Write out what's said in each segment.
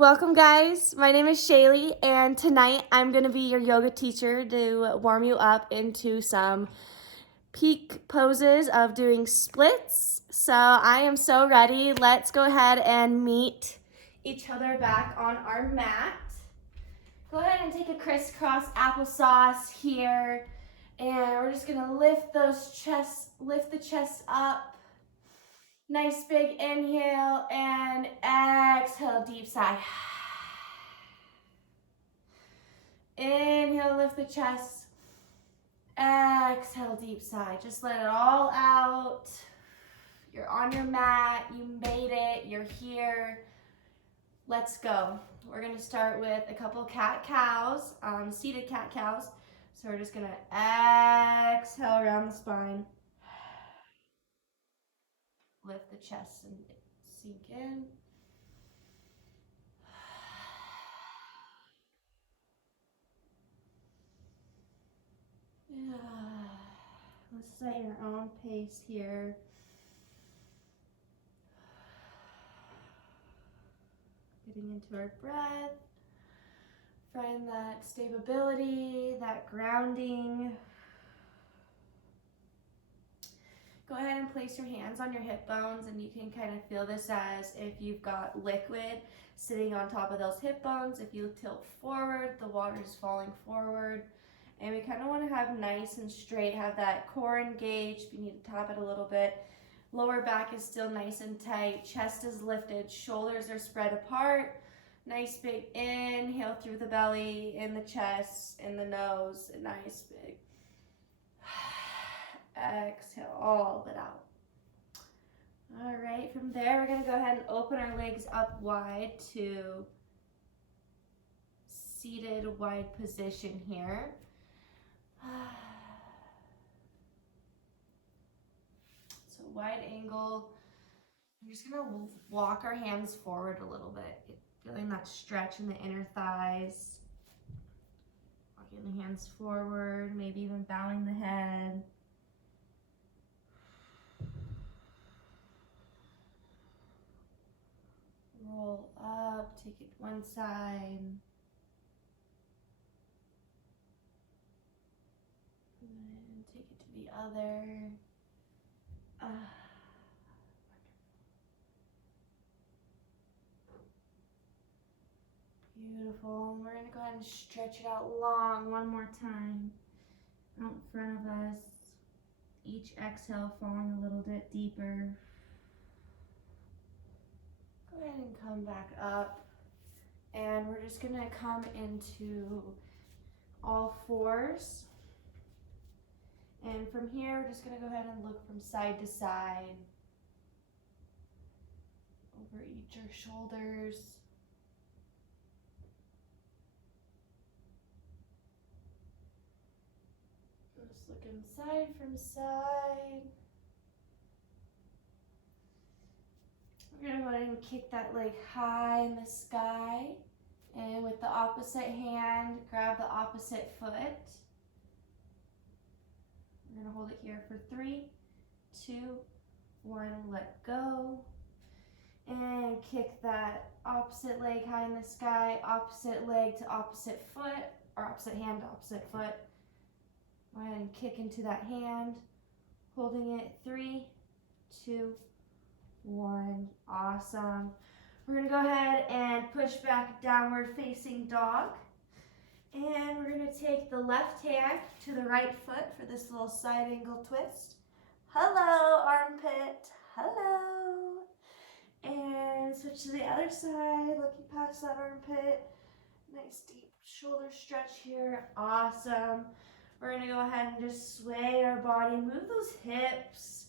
Welcome guys, my name is Shaylee and tonight I'm going to be your yoga teacher to warm you up into some peak poses of doing splits. So I am so ready. Let's go ahead and meet each other back on our mat. Go ahead and take a crisscross applesauce here and we're just going to lift the chest up. Nice big inhale and exhale, deep sigh. Inhale, lift the chest. Exhale, deep sigh. Just let it all out. You're on your mat. You made it. You're here. Let's go. We're going to start with a couple cat-cows, seated cat-cows. So we're just going to exhale around the spine. Lift the chest and sink in. Yeah. Let's set your own pace here. Getting into our breath. Find that stability, that grounding. Go ahead and place your hands on your hip bones and you can kind of feel this as if you've got liquid sitting on top of those hip bones. If you tilt forward, the water is falling forward. And we kind of want to have nice and straight, have that core engaged. If you need to tap it a little bit. Lower back is still nice and tight. Chest is lifted. Shoulders are spread apart. Nice big inhale through the belly, in the chest, in the nose. Nice big exhale all of it out. All right, from there we're going to go ahead and open our legs up wide to seated wide position here. So wide angle. We're just going to walk our hands forward a little bit, feeling that stretch in the inner thighs. Walking the hands forward, maybe even bowing the head. Roll up, take it one side. And take it to the other. Beautiful. We're going to go ahead and stretch it out long one more time. Out in front of us. Each exhale falling a little bit deeper. Go ahead and come back up. And we're just going to come into all fours. And from here, we're just going to go ahead and look from side to side. Over each your shoulders. Just looking side from side. We're going to go ahead and kick that leg high in the sky. And with the opposite hand, grab the opposite foot. We're going to hold it here for 3, 2, 1, let go. And kick that opposite leg high in the sky, opposite leg to opposite foot, or opposite hand to opposite foot. Go ahead and kick into that hand, holding it 3, 2, 1. Awesome. We're going to go ahead and push back downward facing dog. And we're going to take the left hand to the right foot for this little side angle twist. Hello, armpit. Hello. And switch to the other side, looking past that armpit. Nice deep shoulder stretch here. Awesome. We're going to go ahead and just sway our body. Move those hips.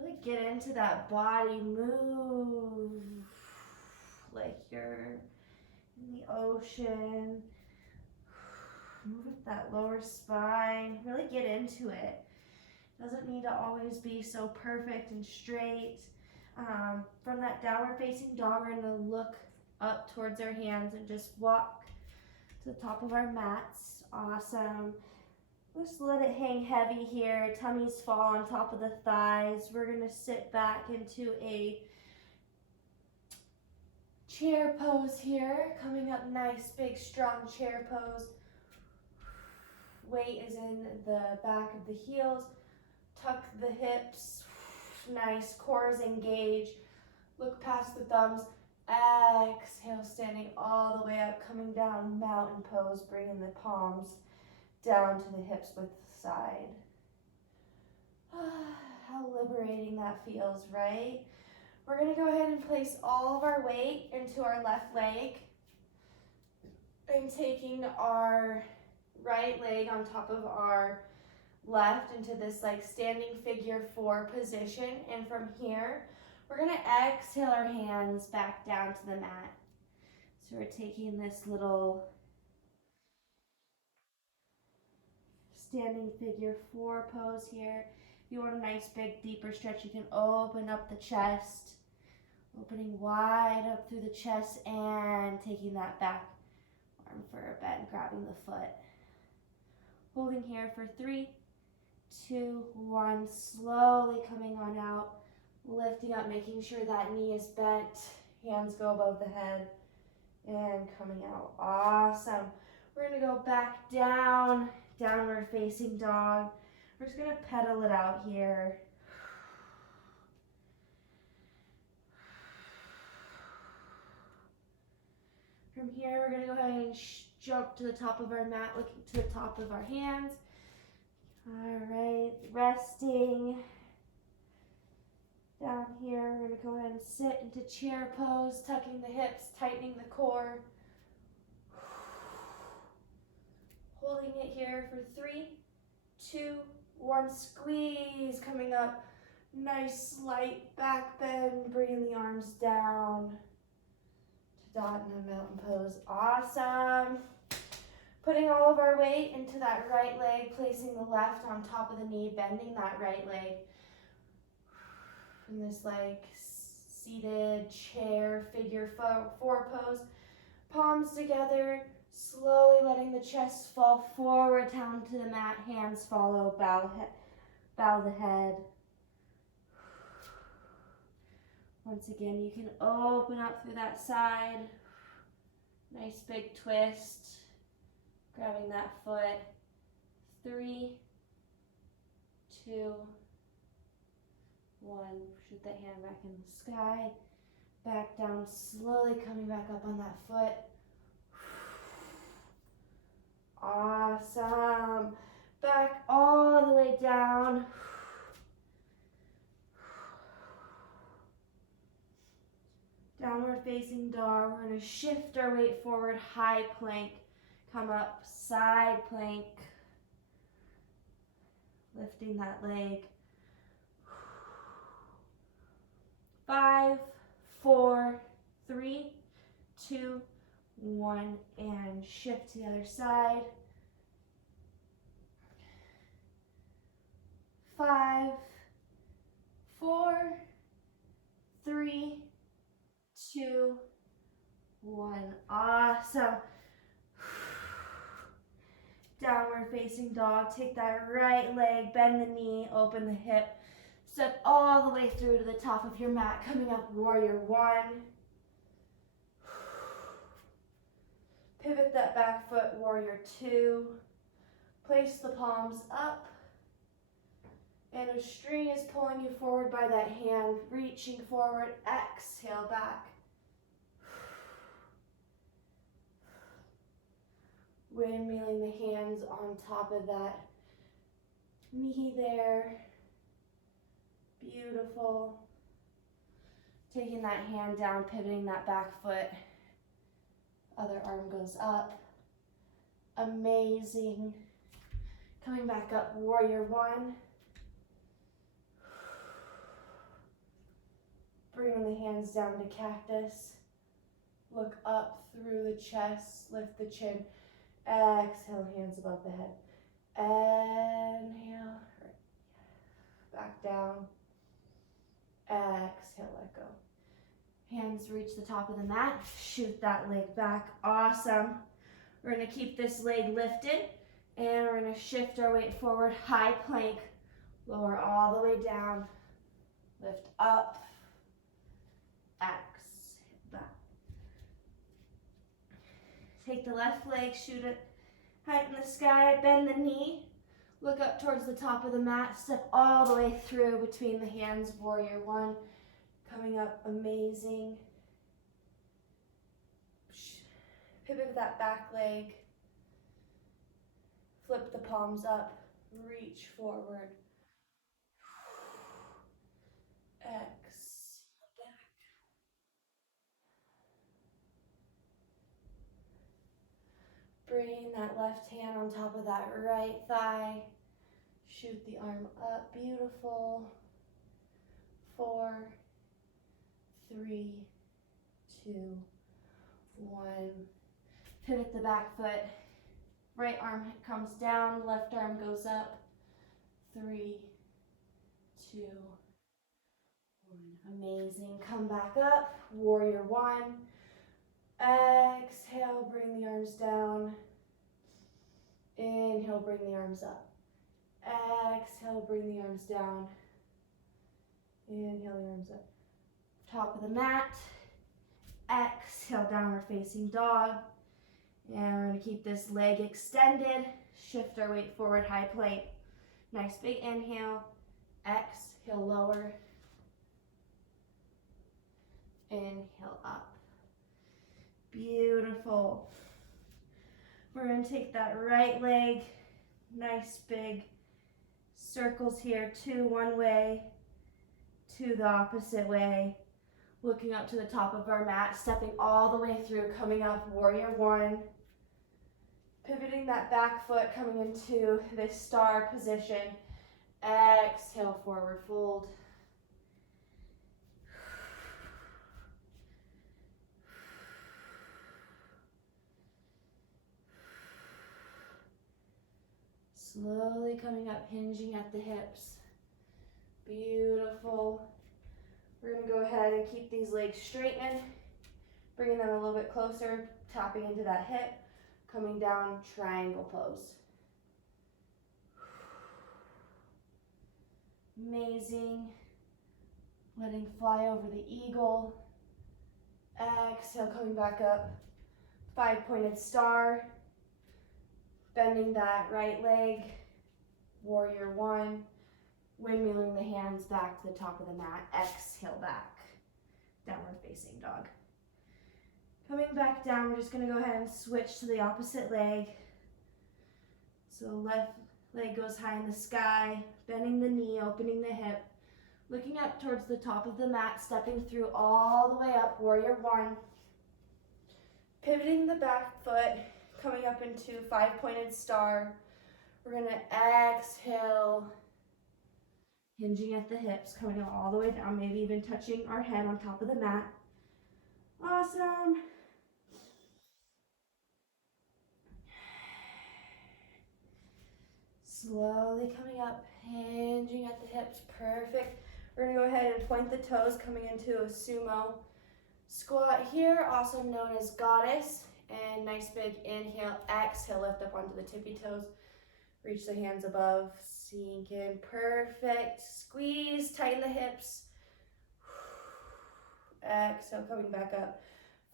Really get into that body. Move like you're in the ocean. Move with that lower spine. Really get into it. Doesn't need to always be so perfect and straight. From that downward facing dog, we're going to look up towards our hands and just walk to the top of our mats. Awesome. Just let it hang heavy here. Tummies fall on top of the thighs. We're going to sit back into a Chair pose here, coming up nice, big, strong chair pose. Weight is in the back of the heels. Tuck the hips, nice, core is engaged. Look past the thumbs. Exhale, standing all the way up, coming down, mountain pose, bringing the palms down to the hips width side. How liberating that feels, right? We're gonna go ahead and place all of our weight into our left leg and taking our right leg on top of our left into this like standing figure 4 position. And from here, we're gonna exhale our hands back down to the mat. So we're taking this little standing figure 4 pose here. If you want a nice big deeper stretch, you can open up the chest, opening wide up through the chest and taking that back arm for a bend, grabbing the foot. Holding here for 3, 2, 1, slowly coming on out, lifting up, making sure that knee is bent, hands go above the head, and coming out. Awesome. We're gonna go back down, downward facing dog. We're just gonna pedal it out here. From here, we're gonna go ahead and jump to the top of our mat, looking to the top of our hands. All right, resting. Down here, we're gonna go ahead and sit into chair pose, tucking the hips, tightening the core. Holding it here for 3, 2, 1, squeeze, coming up. Nice slight back bend, bringing the arms down to Dhanana mountain pose. Awesome. Putting all of our weight into that right leg, placing the left on top of the knee, bending that right leg. In this like seated chair figure 4 pose. Palms together, slowly letting the chest fall forward down to the mat. Hands follow, bow the head. Once again, you can open up through that side. Nice big twist. Grabbing that foot. 3, 2, 1. Shoot that hand back in the sky. Back down, slowly coming back up on that foot. Awesome. Back all the way down. Downward facing dog. We're going to shift our weight forward, high plank. Come up, side plank. Lifting that leg. 5, 4, 3, 2, 1, and shift to the other side. 5, 4, 3, 2, 1. Awesome. Downward facing dog. Take that right leg, bend the knee, open the hip. Step all the way through to the top of your mat. Coming up, warrior 1. Pivot that back foot, warrior 2. Place the palms up. And a string is pulling you forward by that hand, reaching forward. Exhale back. Windmilling the hands on top of that knee there. Beautiful. Taking that hand down, pivoting that back foot. Other arm goes up. Amazing. Coming back up, warrior 1. Bringing the hands down to cactus. Look up through the chest, lift the chin. Exhale, hands above the head. Inhale, back down. Exhale, let go. Hands reach the top of the mat. Shoot that leg back. Awesome. We're going to keep this leg lifted and we're going to shift our weight forward. High plank. Lower all the way down. Lift up. Exhale back. Take the left leg, shoot it high in the sky, bend the knee, look up towards the top of the mat, step all the way through between the hands, warrior one. Coming up, amazing. Pivot that back leg. Flip the palms up, reach forward. Exhale back. Bring that left hand on top of that right thigh. Shoot the arm up, beautiful. 4, 3, 2, 1. Pivot the back foot. Right arm comes down, left arm goes up. 3, 2, 1. Amazing. Come back up. Warrior one. Exhale, bring the arms down. Inhale, bring the arms up. Exhale, bring the arms down. Inhale, the arms up. Top of the mat. Exhale, downward facing dog. And we're going to keep this leg extended. Shift our weight forward, high plank. Nice big inhale. Exhale, lower. Inhale, up. Beautiful. We're going to take that right leg. Nice big circles here. 2 one way, 2 the opposite way. Looking up to the top of our mat, stepping all the way through, coming up, warrior one. Pivoting that back foot, coming into this star position. Exhale, forward fold. Slowly coming up, hinging at the hips. Beautiful. We're going to go ahead and keep these legs straightened, bringing them a little bit closer, tapping into that hip, coming down, triangle pose. Amazing. Letting fly over the eagle. Exhale, coming back up. 5-pointed star. Bending that right leg. Warrior one. Windmilling the hands back to the top of the mat. Exhale back. Downward facing dog. Coming back down, we're just going to go ahead and switch to the opposite leg. So left leg goes high in the sky, bending the knee, opening the hip, looking up towards the top of the mat, stepping through all the way up, warrior one. Pivoting the back foot, coming up into 5-pointed star. We're going to exhale, hinging at the hips, coming all the way down, maybe even touching our head on top of the mat. Awesome. Slowly coming up, hinging at the hips, perfect. We're gonna go ahead and point the toes, coming into a sumo squat here, also known as goddess. And nice big inhale, exhale, lift up onto the tippy toes. Reach the hands above, sink in, perfect. Squeeze, tighten the hips. Exhale, coming back up.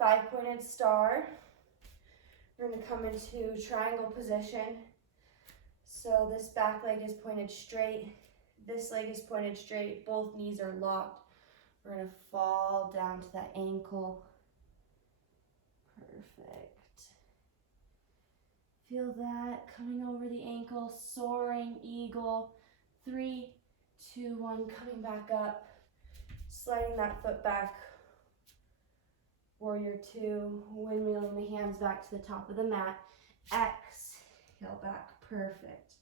5-pointed star. We're gonna come into triangle position. So this back leg is pointed straight. This leg is pointed straight. Both knees are locked. We're gonna fall down to that ankle. Perfect. Feel that coming over the ankle, soaring eagle. 3, 2, 1, coming back up. Sliding that foot back. Warrior two, windmilling the hands back to the top of the mat. Exhale back, perfect.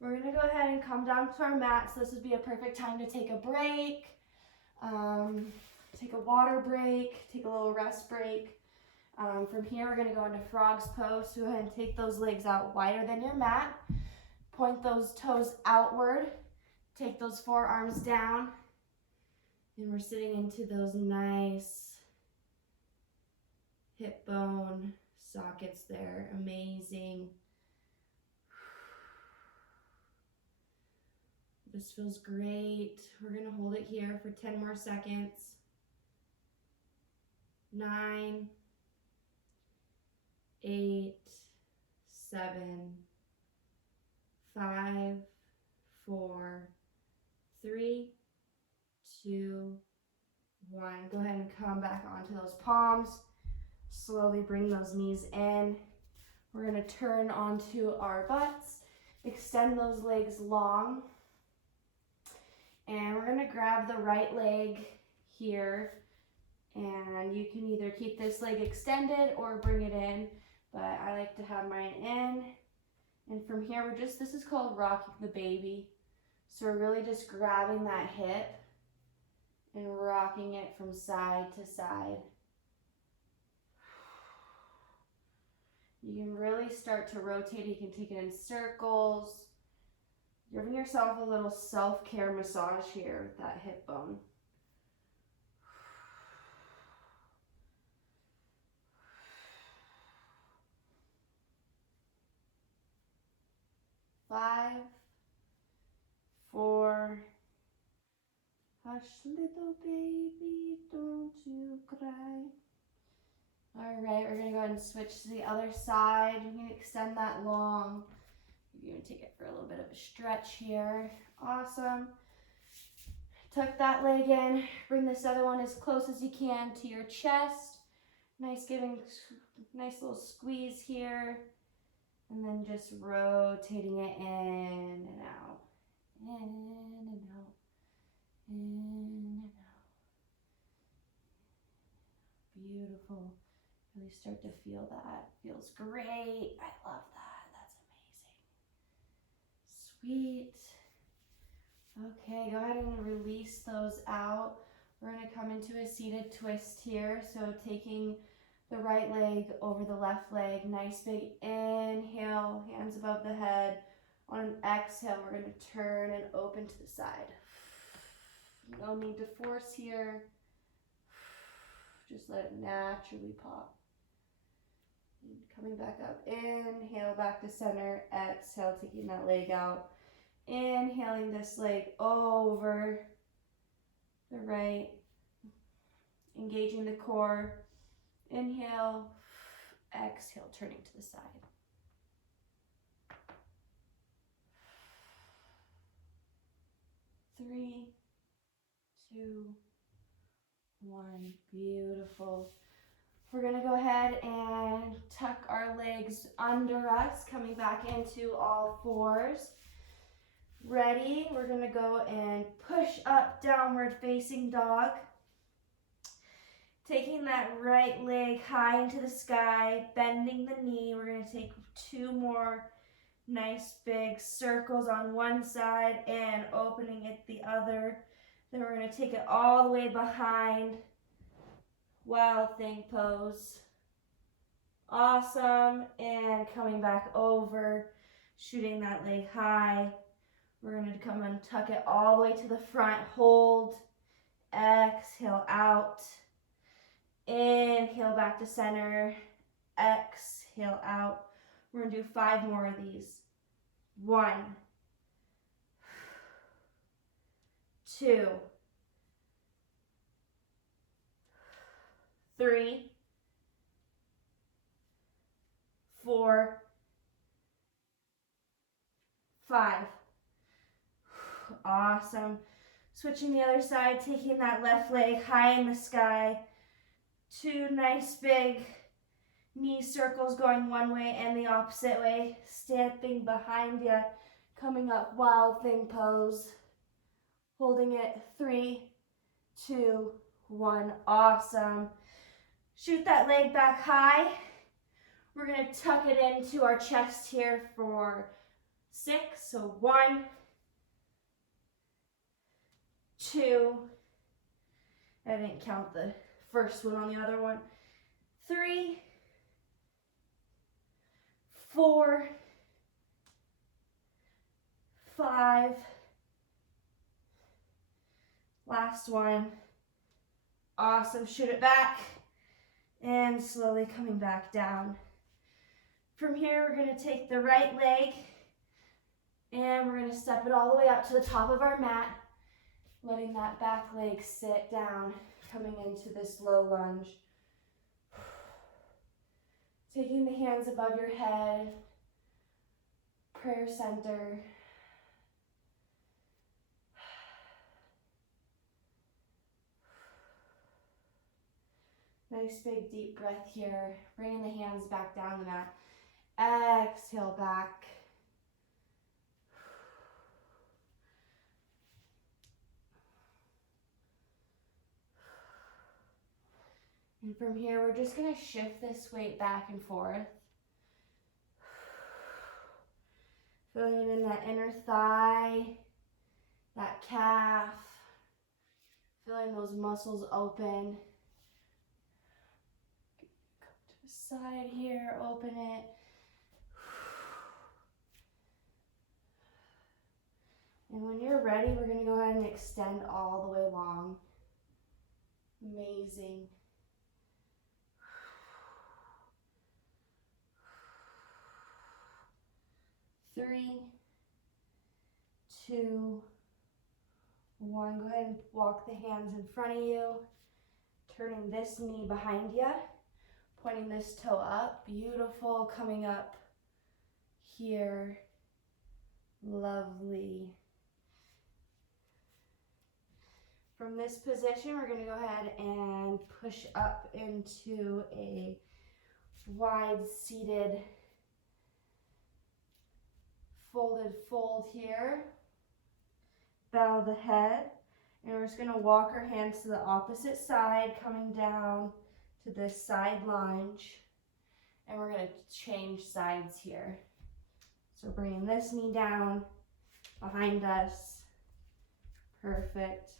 We're gonna go ahead and come down to our mat. So this would be a perfect time to take a break, take a water break, take a little rest break. From here, we're gonna go into frog's pose. So go ahead and take those legs out wider than your mat. Point those toes outward. Take those forearms down. And we're sitting into those nice hip bone sockets there. Amazing. This feels great. We're gonna hold it here for 10 more seconds. 9, 8, 7, 5, 4, 3, 2, 1. Go ahead and come back onto those palms. Slowly bring those knees in. We're gonna turn onto our butts. Extend those legs long. And we're gonna grab the right leg here. And you can either keep this leg extended or bring it in, but I like to have mine in. And from here, this is called rocking the baby. So we're really just grabbing that hip and rocking it from side to side. You can really start to rotate. You can take it in circles. You're giving yourself a little self-care massage here with that hip bone. 5, 4, hush little baby, don't you cry. All right, we're gonna go ahead and switch to the other side. You're gonna extend that long. You're gonna take it for a little bit of a stretch here. Awesome. Tuck that leg in. Bring this other one as close as you can to your chest. Nice little squeeze here. And then just rotating it in and out. In and out. In and out. Beautiful. Really start to feel that. Feels great. I love that. That's amazing. Sweet. Okay, go ahead and release those out. We're going to come into a seated twist here. So taking the right leg over the left leg. Nice big inhale, hands above the head. On an exhale, we're going to turn and open to the side. No need to force here. Just let it naturally pop. And coming back up, inhale back to center, exhale, taking that leg out. Inhaling this leg over the right, engaging the core. Inhale, exhale, turning to the side. Three, 2, 1. Beautiful. We're gonna go ahead and tuck our legs under us, coming back into all fours. Ready? We're gonna go and push up, downward facing dog. Taking that right leg high into the sky, bending the knee. We're going to take 2 more nice big circles on one side and opening it the other. Then we're going to take it all the way behind. Wild thing pose. Awesome. And coming back over, shooting that leg high. We're going to come and tuck it all the way to the front. Hold. Exhale out. Inhale back to center, exhale out. We're gonna do 5 more of these. 1, 2, 3, 4, 5. Awesome. Switching the other side, taking that left leg high in the sky. 2 nice big knee circles going one way and the opposite way. Stamping behind you, coming up wild thing pose. Holding it. 3, 2, 1. Awesome. Shoot that leg back high. We're going to tuck it into our chest here for 6. So 1, 2. I didn't count the first one on the other one. 3, 4, 5. Last one. Awesome. Shoot it back and slowly coming back down. From here, we're going to take the right leg and we're going to step it all the way up to the top of our mat, letting that back leg sit down. Coming into this low lunge. Taking the hands above your head, prayer center. Nice big deep breath here. Bringing the hands back down the mat. Exhale back. And from here, we're just going to shift this weight back and forth. Feeling in that inner thigh, that calf. Feeling those muscles open. Come to the side here, open it. And when you're ready, we're going to go ahead and extend all the way long. Amazing. Three, two, one. Go ahead and walk the hands in front of you. Turning this knee behind you. Pointing this toe up. Beautiful. Coming up here. Lovely. From this position, we're going to go ahead and push up into a wide seated folded fold here. Bow the head, and we're just going to walk our hands to the opposite side, coming down to this side lunge, and we're going to change sides here. So bringing this knee down behind us. Perfect.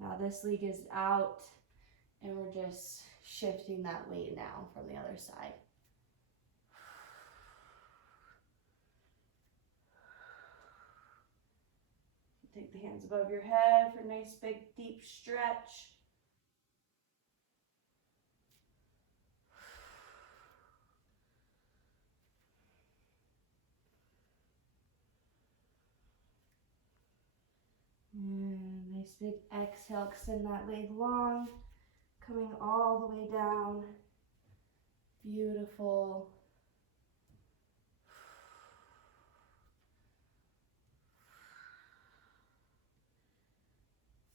Now this leg is out, and we're just shifting that weight now from the other side. Take the hands above your head for a nice big deep stretch. And nice big exhale, extend that leg long, coming all the way down. Beautiful.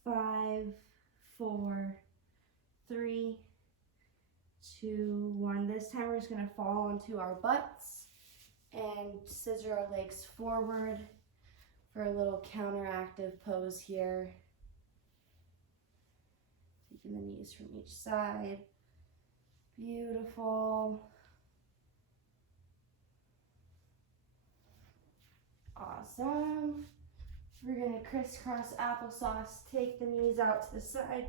Five, four, three, two, one. This time we're just going to fall onto our butts and scissor our legs forward for a little counteractive pose here. Taking the knees from each side. Beautiful. Awesome. We're going to crisscross applesauce. Take the knees out to the side.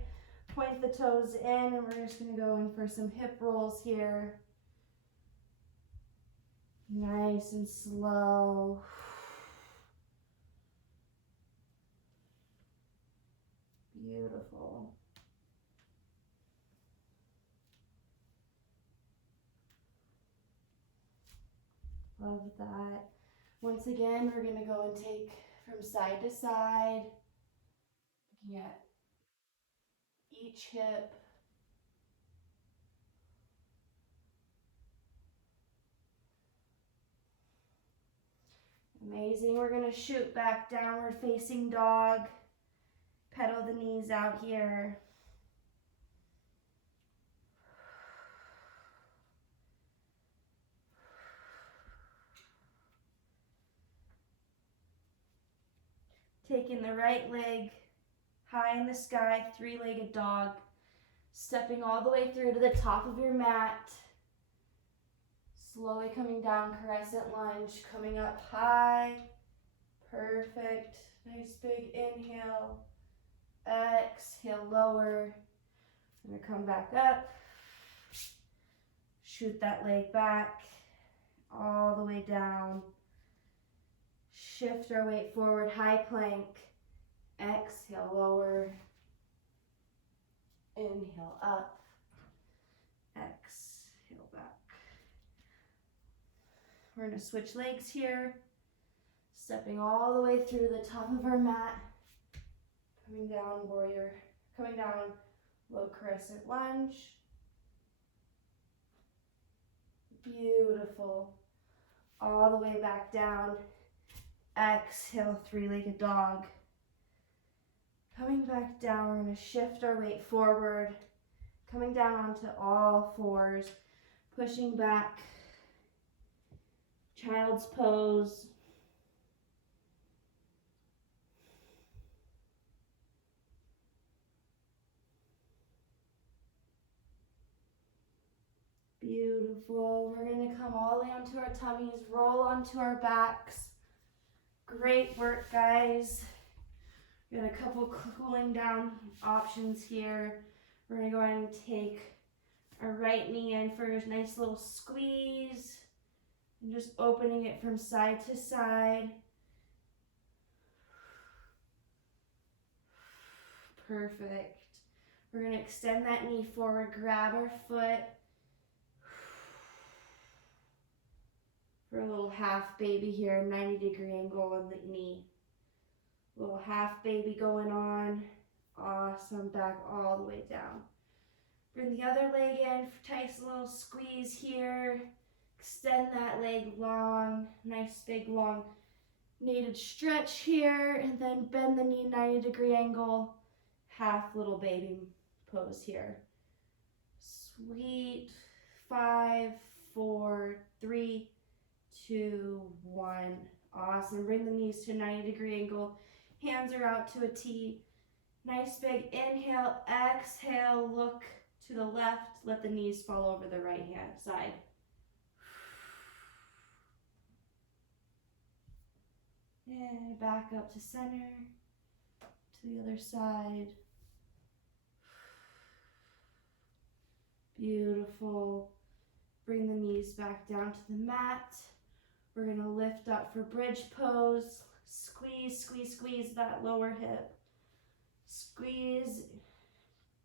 Point the toes in, and we're just going to go in for some hip rolls here. Nice and slow. Beautiful. Love that. Once again, we're going to go and take from side to side, looking at each hip. Amazing. We're going to shoot back, downward facing dog. Pedal the knees out here. Taking the right leg high in the sky, three-legged dog. Stepping all the way through to the top of your mat. Slowly coming down, crescent lunge, coming up high. Perfect. Nice big inhale. Exhale, lower. I'm going to come back up. Shoot that leg back all the way down. Shift our weight forward, high plank. Exhale, lower. Inhale, up. Exhale, back. We're going to switch legs here. Stepping all the way through the top of our mat. Coming down, warrior. Coming down, low crescent lunge. Beautiful. All the way back down. Exhale, three-legged dog. Coming back down, we're going to shift our weight forward. Coming down onto all fours. Pushing back. Child's pose. Beautiful. We're going to come all the way onto our tummies, roll onto our backs. Great work, guys. We got a couple cooling down options here. We're going to go ahead and take our right knee in for a nice little squeeze. And just opening it from side to side. Perfect. We're going to extend that knee forward, grab our foot. For a little half baby here, 90-degree angle on the knee. Little half baby going on. Awesome, back all the way down. Bring the other leg in, nice little squeeze here. Extend that leg long, nice big long needed stretch here, and then bend the knee 90-degree angle. Half little baby pose here. Sweet. 5, 4, 3, 2, 1. Awesome. Bring the knees to a 90-degree angle. Hands are out to a T. Nice big inhale, exhale, look to the left. Let the knees fall over the right hand side. And back up to center, to the other side. Beautiful. Bring the knees back down to the mat. We're going to lift up for bridge pose. Squeeze, squeeze, squeeze that lower hip. Squeeze,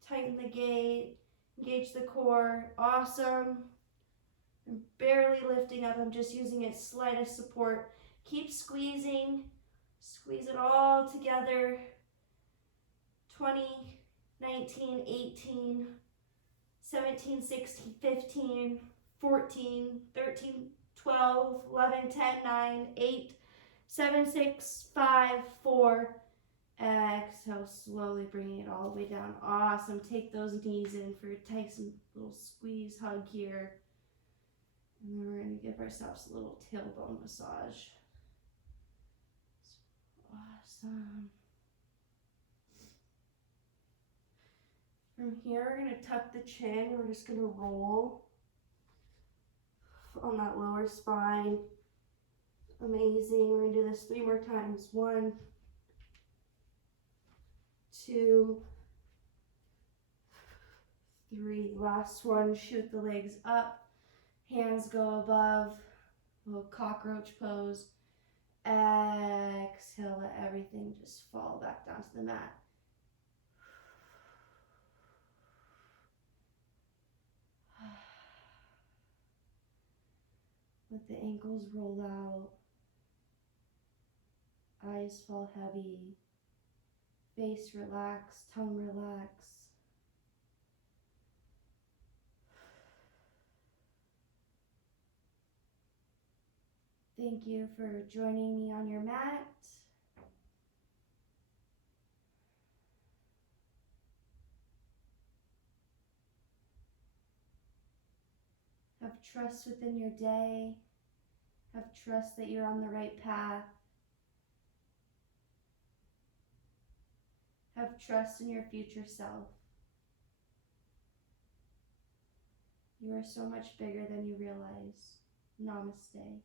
tighten the gait, engage the core. Awesome. I'm barely lifting up. I'm just using it slightest support. Keep squeezing. Squeeze it all together. 20, 19, 18, 17, 16, 15, 14, 13, 12, 11, 10, 9, 8, 7, 6, 5, 4. Exhale, slowly bringing it all the way down. Awesome. Take those knees in for a nice little squeeze hug here. And then we're going to give ourselves a little tailbone massage. Awesome. From here, we're going to tuck the chin. We're just going to roll on that lower spine. Amazing. We're going to do this 3 more times. 1, 2, 3. Last one. Shoot the legs up. Hands go above. Little cockroach pose. Exhale. Let everything just fall back down to the mat. Let the ankles roll out. Eyes fall heavy. Face relax, tongue relax. Thank you for joining me on your mat. Have trust within your day. Have trust that you're on the right path. Have trust in your future self. You are so much bigger than you realize. Namaste.